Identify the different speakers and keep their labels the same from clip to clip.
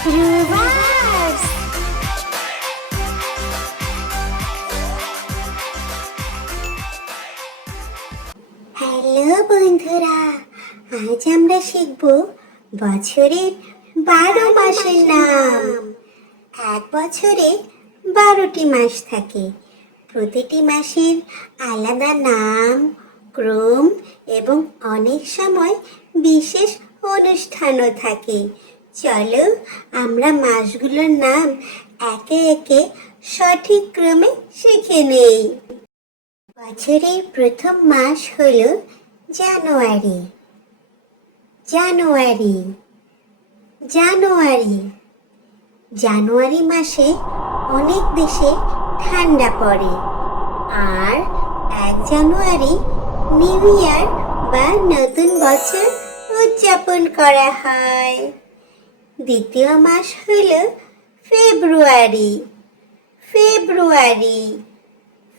Speaker 1: Hello বন্ধুরা, আজ আমরা শিখব বছরের বারো মাসের নাম। এক বছরে বারোটি মাস থাকে। প্রতিটি মাসের আলাদা নাম, ক্রম এবং অনেক সময় বিশেষ অনুষ্ঠানও থাকে। চলো আমরা মাসগুলোর নাম একে একে সঠিক ক্রমে শিখে নেই। বছরের প্রথম মাস হল জানুয়ারি। জানুয়ারি। জানুয়ারি। জানুয়ারি মাসে অনেক দেশে ঠান্ডা পড়ে আর এক জানুয়ারি নিউ ইয়ার বা নতুন বছর উদযাপন করা হয়। দ্বিতীয় মাস হল ফেব্রুয়ারি। ফেব্রুয়ারি।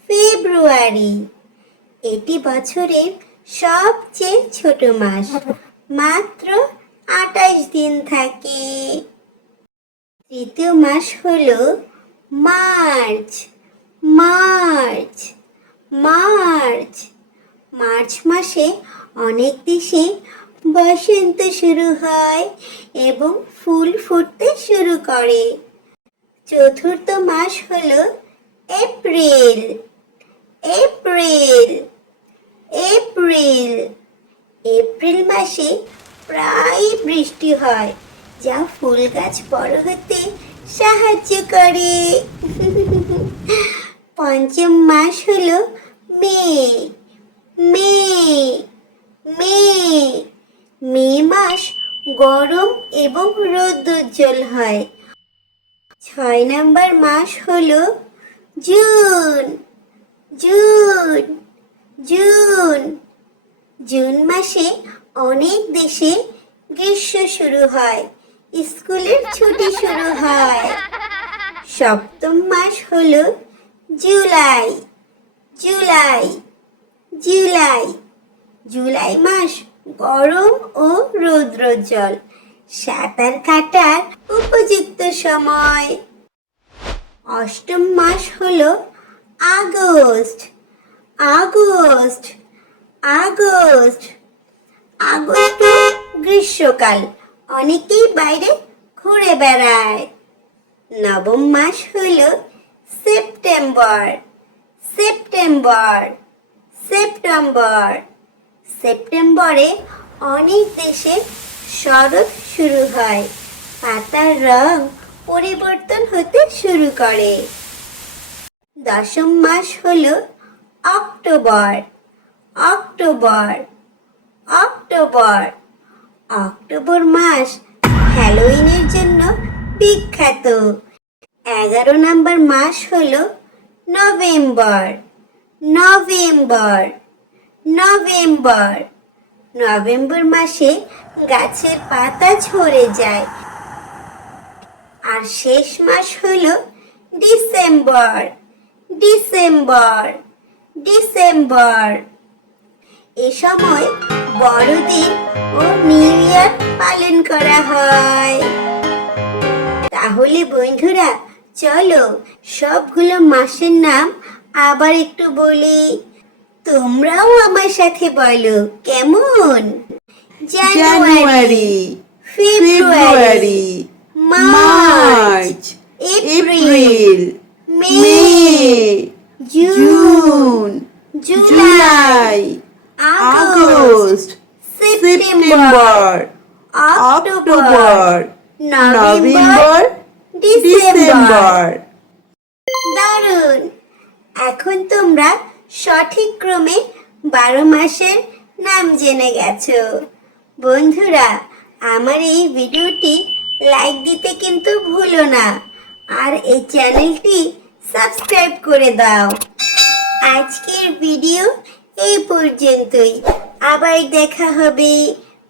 Speaker 1: ফেব্রুয়ারি। এটি বছরের সবচেয়ে ছোট মাস। মাত্র আঠাশ দিন থাকে। তৃতীয় মাস হল মার্চ। মার্চ। মার্চ। মার্চ মাসে অনেক দেশে বসন্ত শুরু হয় এবং ফুল ফুটতে শুরু করে। চতুর্থ মাস হলো এপ্রিল। এপ্রিল। এপ্রিল। এপ্রিল মাসে প্রায় বৃষ্টি হয়, যা ফুল গাছ বড় হতে সাহায্য করে। পঞ্চম মাস হলো মে। মে। মে মে মাস গরম এবং রৌদ্রোজ্জ্বল হয়। ছয় নম্বর মাস হলো জুন। June June. জুন মাসে অনেক দেশে গ্রীষ্ম শুরু হয়, স্কুলের ছুটি শুরু হয়। সপ্তম মাস হলো জুলাই জুলাই জুলাই। জুলাই মাস গরম ও রৌদ্রোজ্জ্বল। সাঁতার কাটার উপযুক্ত সময়। অষ্টম মাস হল আগস্ট। August August. আগস্ট গ্রীষ্মকাল। অনেকেই বাইরে ঘুরে বেড়ায়। নবম মাস হল সেপ্টেম্বর। September September. সেপ্টেম্বরে অনেক দেশে শরৎ শুরু হয়। পাতার রং পরিবর্তন হতে শুরু করে। দশম মাস হল অক্টোবর। অক্টোবর। অক্টোবর। অক্টোবর মাস হ্যালোইনের জন্য বিখ্যাত। এগারো নম্বর মাস হল নভেম্বর। নভেম্বর। নভেম্বর। নভেম্বর মাসে গাছের পাতা ঝরে যায়। আর শেষ মাস হল ডিসেম্বর। ডিসেম্বর। ডিসেম্বর। এ সময় বড়দিন ও নিউ ইয়ার পালন করা হয়। তাহলে বন্ধুরা, চলো সবগুলো মাসের নাম আবার একটু বলি। তোমরাও আমার সাথে বলো, কেমন?
Speaker 2: January,
Speaker 1: February, March, April, May, June, July, August, September, October, November,
Speaker 2: December.
Speaker 1: দারুণ! এখন তোমরা সঠিক ক্রমে বারো মাসের নাম জেনে গেছো। বন্ধুরা, আমার এই ভিডিওটি লাইক দিতে কিন্তু ভুলো না, আর এই চ্যানেলটি সাবস্ক্রাইব করে দাও। আজকের ভিডিও এই পর্যন্তই। আবার দেখা হবে।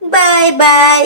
Speaker 1: Bye bye.